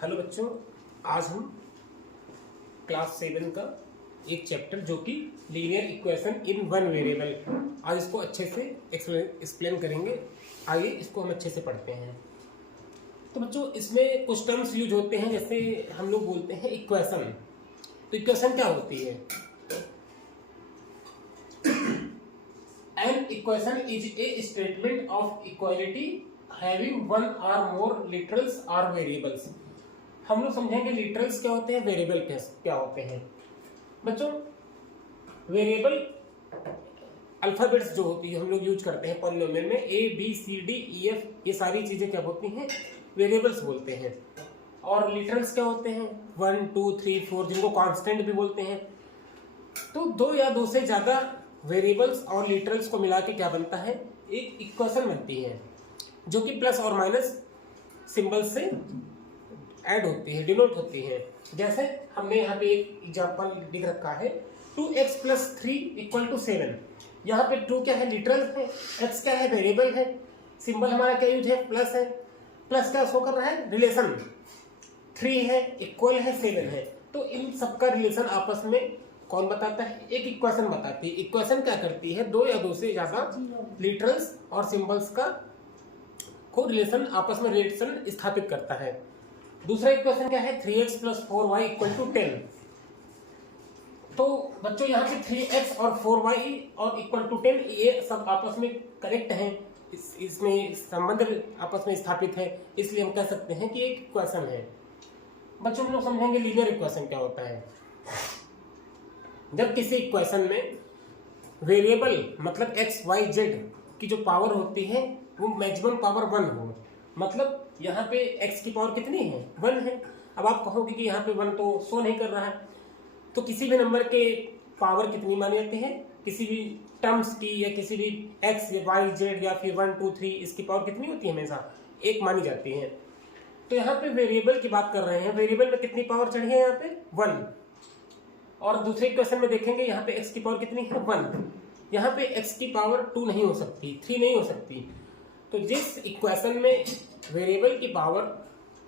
Hello बच्चों, आज हम क्लास 7 का एक चैप्टर जो कि linear equation in one variable, आज इसको अच्छे से एक्सप्लेन करेंगे। आइए इसको हम अच्छे से पढ़ते हैं। तो बच्चों, इसमें कुछ टर्म्स यूज होते हैं, जैसे हम लोग बोलते हैं इक्वेशन। तो इक्वेशन क्या होती है? An equation is a statement of equality having one और मोर लिटरल्स और वेरिएबल्स। हम लोग समझेंगे लिटरल्स क्या होते हैं, वेरिएबल क्या होते हैं। बच्चों, वेरिएबल अल्फाबेट्स जो होती है हम लोग यूज करते हैं पॉलिनोमियल में, A B C D E F, ये सारी चीजें क्या होती हैं, वेरिएबल्स बोलते हैं। और लिटरल्स क्या होते हैं, 1 2 3 4, जिनको कांस्टेंट भी बोलते हैं। तो दो या दो से ज्यादा वेरिएबल्स और लिटरल्स को मिला के क्या बनता है, एक इक्वेशन बनती है, जो कि प्लस और माइनस सिंबल से ऐड होती है, डिनोट होती है। जैसे हमने यहाँ पे एक एग्जांपल लिख रखा है, 2x + 3 = 7। यहाँ पे 2 क्या है, लिटरल है, x क्या है, वेरिएबल है, सिंबल हमारा क्या यूज है, प्लस है। प्लस क्या शो कर रहा है, रिलेशन। 3 है, इक्वल है, 7 है। तो इन सबका रिलेशन आपस में कौन बताता है, एक इक्वेशन बताती है। इक्वेशन क्या करती है, दो या दो से ज्यादा लिटरल्स और सिंबल्स का को रिलेशन, आपस में रिलेशन स्थापित करता है। दूसरा इक्वेशन क्या है, 3x + 4y = 10। तो बच्चों, यहाँ पे 3x और 4y और =10, ये सब आपस में कनेक्ट हैं, इसमें संबंध आपस में स्थापित है, इसलिए हम कह सकते हैं कि एक इक्वेशन है। बच्चों, हम लोग समझेंगे लीनियर इक्वेशन क्या होता है। जब किसी इक्वेशन में वेरिएबल मतलब x y z की जो पावर होती है वो मैक्सिमम पावर 1 हो, मतलब यहाँ पे x की पावर कितनी है, 1 है। अब आप कहोगे कि यहाँ पे 1 तो शो नहीं कर रहा है, तो किसी भी नंबर के पावर कितनी मानी जाती है, किसी भी टर्म्स की या किसी भी x या y z या फिर 1 2 3, इसकी पावर कितनी होती है, हमेशा 1 मानी जाती है। तो यहाँ पे वेरिएबल की बात कर रहे हैं, वेरिएबल में कितनी पावर चढ़ी है, यहाँ पे 1। और दूसरे इक्वेशन में देखेंगे यहाँ पे x की पावर कितनी है, 1। यहाँ पे x की पावर 2 नहीं हो सकती, 3 नहीं हो सकती। तो जिस इक्वेशन में वेरिएबल की पावर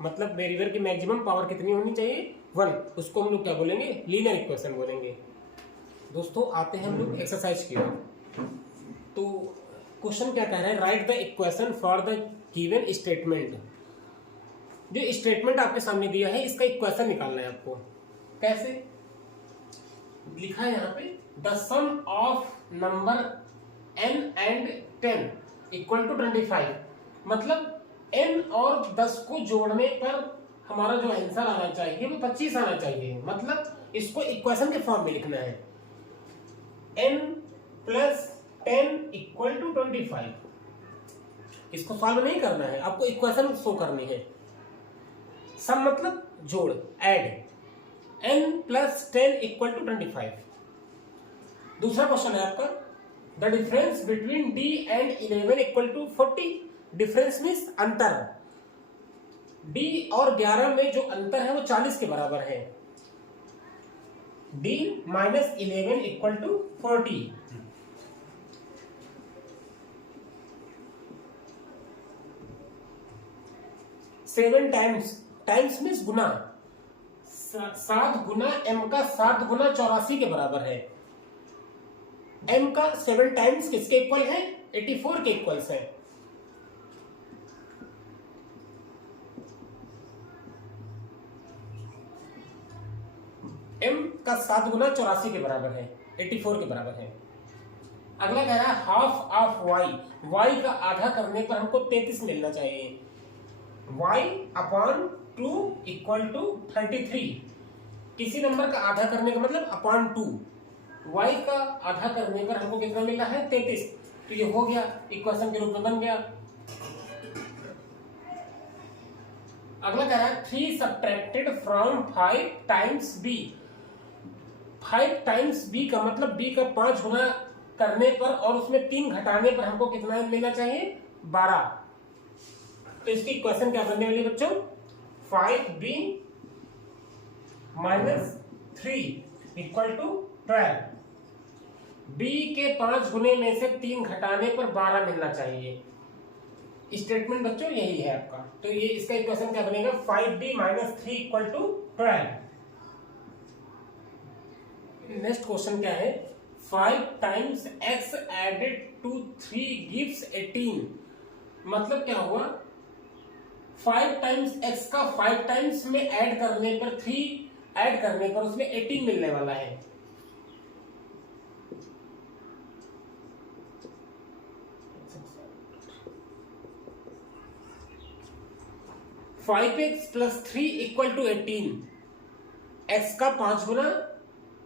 मतलब वेरिएबल की मैक्सिमम पावर कितनी होनी चाहिए, 1, उसको हम लोग क्या बोलेंगे, लीनियर इक्वेशन बोलेंगे। दोस्तों, आते हैं हम लोग एक्सरसाइज की ओर। तो क्वेश्चन क्या कह रहा है, right the equation for the given statement. जो स्टेटमेंट आपके सामने दिया है, इसका इक्वेशन निकालना है आपको। कैसे लिखा है यहाँ पे, the sum of number n and 10 = 25। मतलब n और 10 को जोड़ने पर हमारा जो आंसर आना चाहिए वो 25 आना चाहिए। मतलब इसको इक्वेशन के फॉर्म में लिखना है, n + 10 = 25। इसको सॉल्व नहीं करना है, आपको इक्वेशन शो करनी है। सम मतलब जोड़, ऐड, n + 10 = 25। दूसरा क्वेश्चन है आपका, the difference between d and 11 = 40। Difference means अंतर। d और 11 में जो अंतर है वो 40 के बराबर है। d - 11 = 40। सेवन टाइम्स मीन्स गुना, 7 गुना m का 7 गुना 84 के बराबर है। m का 7 टाइम्स किसके इक्वल है, 84 के इक्वल्स है। m का 7 गुना 84 के बराबर है, 84 के बराबर है। अगला कह रहा है हाफ ऑफ y का आधा करने पर हमको 33 मिलना चाहिए। y/2 = 33। किसी नंबर का आधा करने का मतलब /2, y का आधा करने पर हमको कितना मिला है, 33। तो ये हो गया, इक्वेशन के रूप में बन गया। अगला कह रहा है 3 subtracted from 5 times b। 5 times b का मतलब b का 5 गुना करने पर और उसमें 3 घटाने पर हमको कितना मिलना चाहिए, 12। तो इसकी इक्वेशन क्या बनने वाली बच्चों, 5b - 3 = 12। b के 5 गुने में से 3 घटाने पर 12 मिलना चाहिए। स्टेटमेंट बच्चों यही है आपका। तो ये इसका इक्वेशन क्या बनेगा, 5b minus 3 equal to 12। Next question क्या है, 5 times x added to 3 gives 18। मतलब क्या हुआ, 5 टाइम्स x का 5 टाइम्स में ऐड करने पर 3 ऐड करने पर उसमें 18 मिलने वाला है। Five X plus 3 equal to 18। x का 5 गुना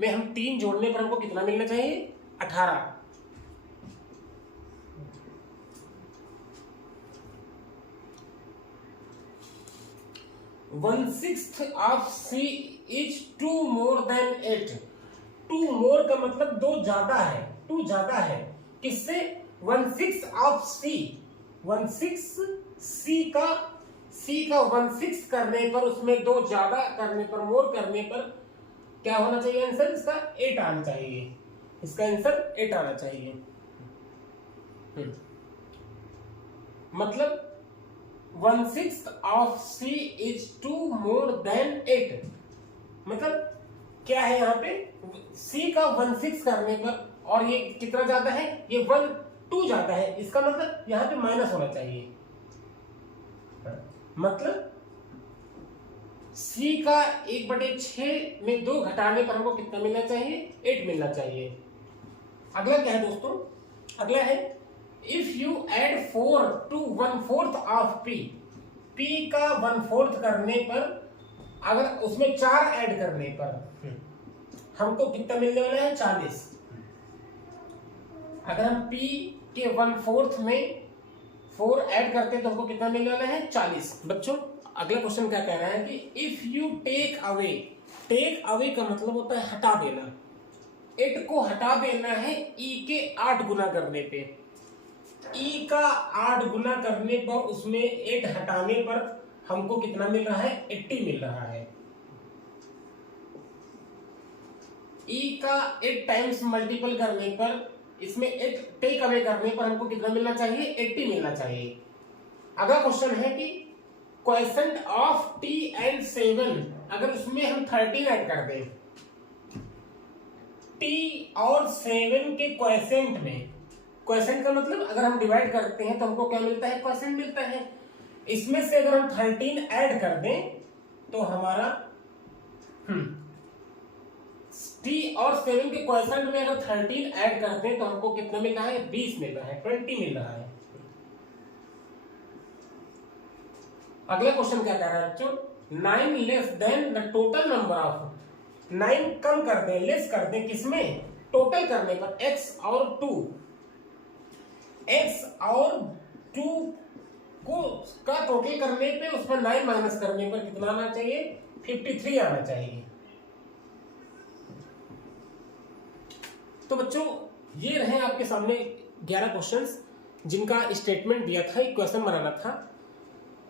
में हम 3 जोड़ने पर हमको कितना मिलना चाहिए, 18। One sixth of c is 2 more than 8। 2 मोर का मतलब 2 ज्यादा है, 2 ज्यादा है किससे, 1/6 ऑफ c। 1/6 c का 1/6 करने पर उसमें 2 ज्यादा करने पर, मोर करने पर क्या होना चाहिए आंसर, इसका 8 आना चाहिए। इसका आंसर 8 आना चाहिए। मतलब 1/6 of c is 2 more than 8। मतलब क्या है यहाँ पे, c का 1/6 करने पर, और ये कितना ज्यादा है, ये 2 ज्यादा है, इसका मतलब यहाँ पे माइनस होना चाहिए। मतलब c का 1/6 में 2 घटाने पर हमको कितना मिलना चाहिए, 8 मिलना चाहिए। अगला क्या है दोस्तों, अगला है if you add 4 to 1/4 of p का 1/4 करने पर, अगर उसमें 4 ऐड करने पर हमको कितना मिलने वाला है, 40। अगर हम p के 1/4 में 4 ऐड करते हैं तो हमको कितना मिलने वाला है, 40। बच्चों अगला क्वेश्चन क्या कह रहा है कि इफ यू टेक अवे का मतलब होता है हटा देना। 8 को हटा देना है e के 8 गुना करने पे। e का 8 गुना करने पर उसमें 8 हटाने पर हमको कितना मिल रहा है, 80 मिल रहा है। e का 8 टाइम्स मल्टीपल करने पर, इसमें 8 टेक अवे करने पर हमको कितना मिलना चाहिए, 80 मिलना चाहिए। अगला क्वेश्चन है कि क्वोशंट ऑफ t एंड 7, अगर उसमें हम 13 ऐड कर दें, t और 7 के क्वोशंट में, क्वोशंट का मतलब अगर हम डिवाइड करते हैं तो हमको क्या मिलता है, क्वोशंट मिलता है। इसमें से अगर हम 13 ऐड कर दें तो हमारा t और 7 के क्वोशंट में अगर 13 ऐड करते हैं तो हमको कितना मिल रहा है, 20 मिल रहा है, 20 मिल रहा है। अगला क्वेश्चन क्या कह रहा है बच्चों, 9 less than the total number of. 9 कम कर दें, लेस कर दें किसमें, टोटल करने पर, x और 2 को का टोटल करने पे उसमें 9 माइनस करने पर कितना आना चाहिए, 53 आना चाहिए। तो बच्चों ये रहे आपके सामने 11 क्वेश्चंस जिनका स्टेटमेंट दिया था, इक्वेशन बनाना था।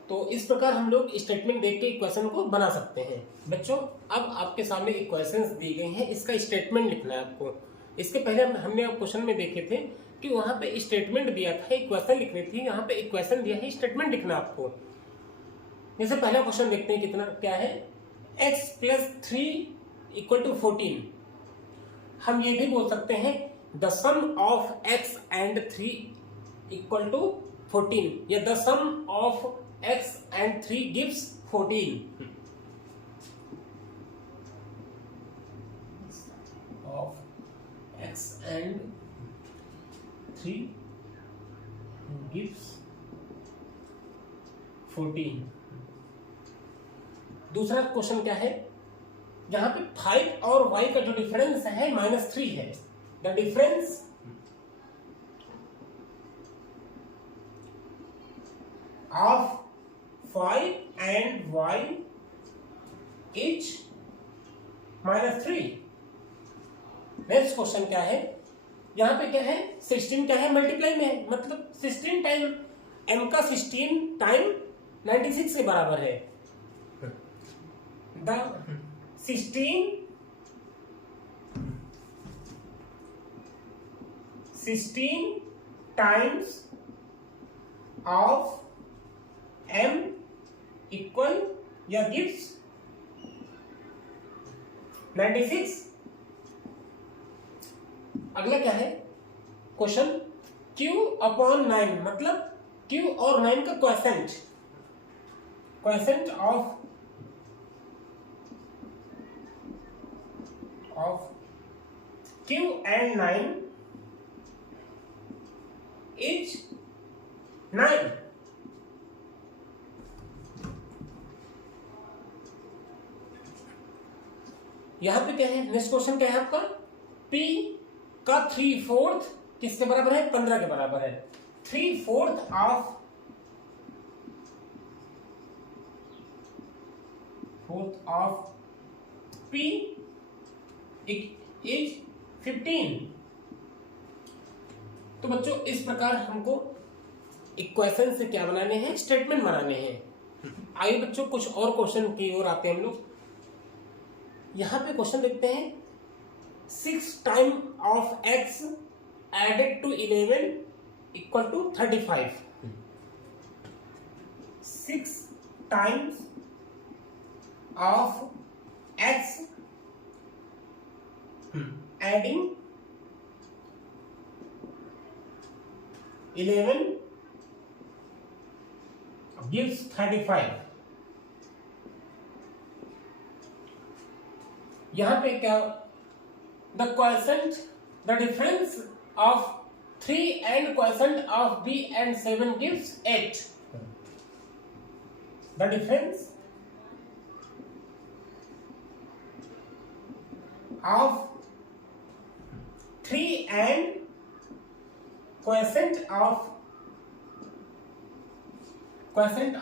तो इस प्रकार हम लोग स्टेटमेंट देख के इक्वेशन को बना सकते हैं। बच्चों अब आपके सामने इक्वेशंस दी गई हैं, इसका स्टेटमेंट लिखना है आपको। इसके पहले हमने आप क्वेश्चन में देखे थे कि वहां पे स्टेटमेंट दिया था, इक्वेशन लिखनी थी, यहाँ पे इक्वेशन दिया है, स्टेटमेंट लिखना आपको। जैसे पहला क्वेश्चन देखते हैं, कितना क्या है, x प्लस 3 इक्वल टू 14। हम ये भी बोल सकते हैं the sum of x and 3 equal to 14, या the sum of x and 3 gives 14. Of x and 3 gives 14. दूसरा क्वेश्चन क्या है, जहां पे 5 और y का जो डिफरेंस है -3 है। The difference of 5 and y is -3। Next question क्या है, यहाँ पे क्या है, 16 क्या है, मल्टीप्लाई में है, मतलब 16 टाइम m का 16 टाइम 96 के बराबर है। The 16 times of m equal या गिव्स 96। अगला क्या है क्वेश्चन, q अपॉन 9 मतलब q और 9 का quotient of q and 9 is 9। यहां पे क्या है, नेक्स्ट क्वेश्चन क्या है आपका, p का 3/4 किसके बराबर है, 15 के बराबर है। 3/4 ऑफ p इज 15। तो बच्चों इस प्रकार हमको इक्वेशन से क्या बनाने हैं, स्टेटमेंट बनाने हैं। आइए बच्चों कुछ और क्वेश्चन की ओर आते हैं हम लोग। यहां पे क्वेश्चन देखते हैं, 6 time of x added to 11 equal to 35। 6 times of x adding 11 gives 35। यहां पे क्या, the quotient, the difference of 3 and quotient of b and 7 gives 8। The difference of 3 and quotient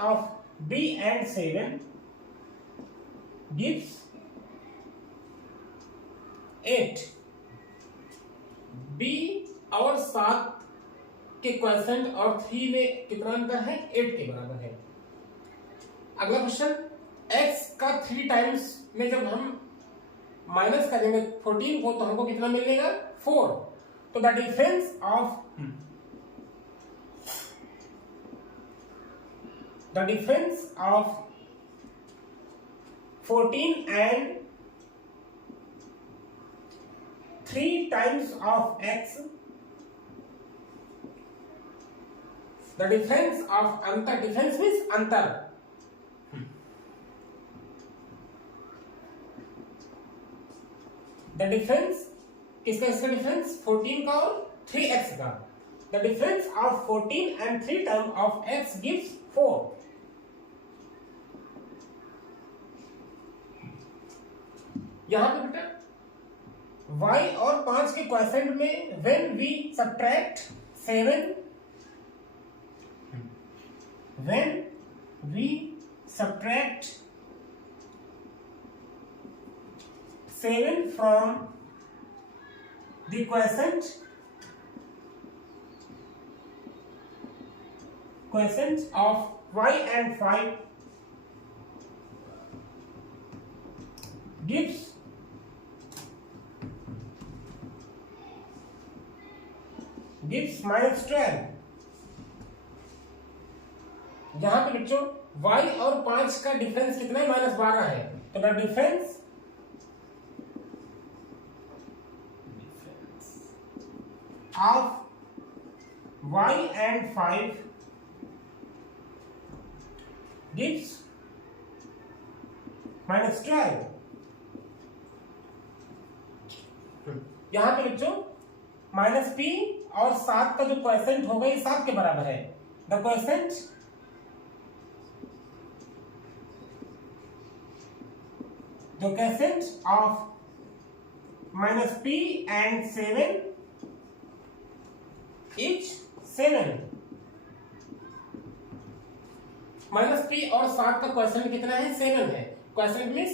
of b and 7 gives 8। b और 7 के quotient और 3 में कितना अंतर है, 8 के बराबर है। अगला क्वेश्चन, x का 3 टाइम्स में जब हम माइनस करेंगे 14 को तो हमको कितना मिलेगा, 4। तो the difference of 14 and 3 times of x, the difference of अंतर, डिफरेंस मीन्स अंतर, द डिफरेंस किसका, इसका डिफरेंस 14 का और 3x का, the difference of 14 and 3 time of x gives 4। यहां पे बेटा y और 5 के क्वोशेंट में when we subtract 7 from the quotient of y and 5 gives -12। जहां पे बच्चों y और 5 का डिफरेंस कितना है, -12 है। तो the difference of y and 5 gives -12। यहां पे बच्चों -p और 7 का जो क्वोशेंट होगा ये 7 के बराबर है। The quotient of -p and 7 is 7। -p और 7 का क्वोशेंट कितना है, 7 है। क्वोशेंट मींस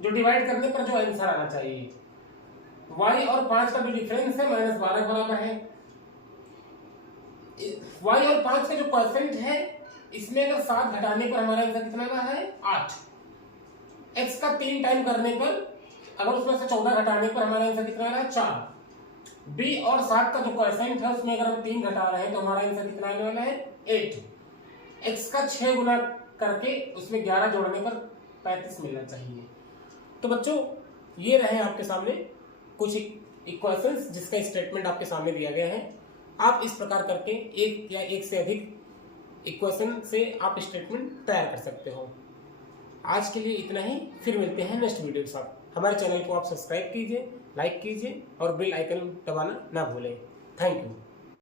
जो डिवाइड करने पर जो आंसर आना चाहिए। y और 5 का जो डिफरेंस है -12 के बराबर है। y और 5 का जो क्वोशेंट है इसमें अगर 7 घटाने पर हमारा आंसर कितना आ रहा है, 8। x का 3 टाइम करने पर अगर उसमें से 14 घटाने पर हमारा आंसर कितना आ रहा है, 4। b और 7 का जो क्वोशेंट है उसमें अगर हम 3 घटा रहे हैं तो हमारा आंसर कितना आने वाला है, 8। x का 6 गुना करके उसमें 11 जोड़ने पर 35 मिलना चाहिए। तो बच्चों ये रहे आपके सामने कुछ इक्वेशंस जिसका स्टेटमेंट आपके सामने दिया गया है। आप इस प्रकार करके एक या एक से अधिक इक्वेशन से आप स्टेटमेंट तैयार कर सकते हो। आज के लिए इतना ही, फिर मिलते हैं नेक्स्ट वीडियो के साथ। हमारे चैनल को आप सब्सक्राइब कीजिए, लाइक कीजिए और बेल आइकन दबाना ना भूलें। Thank you.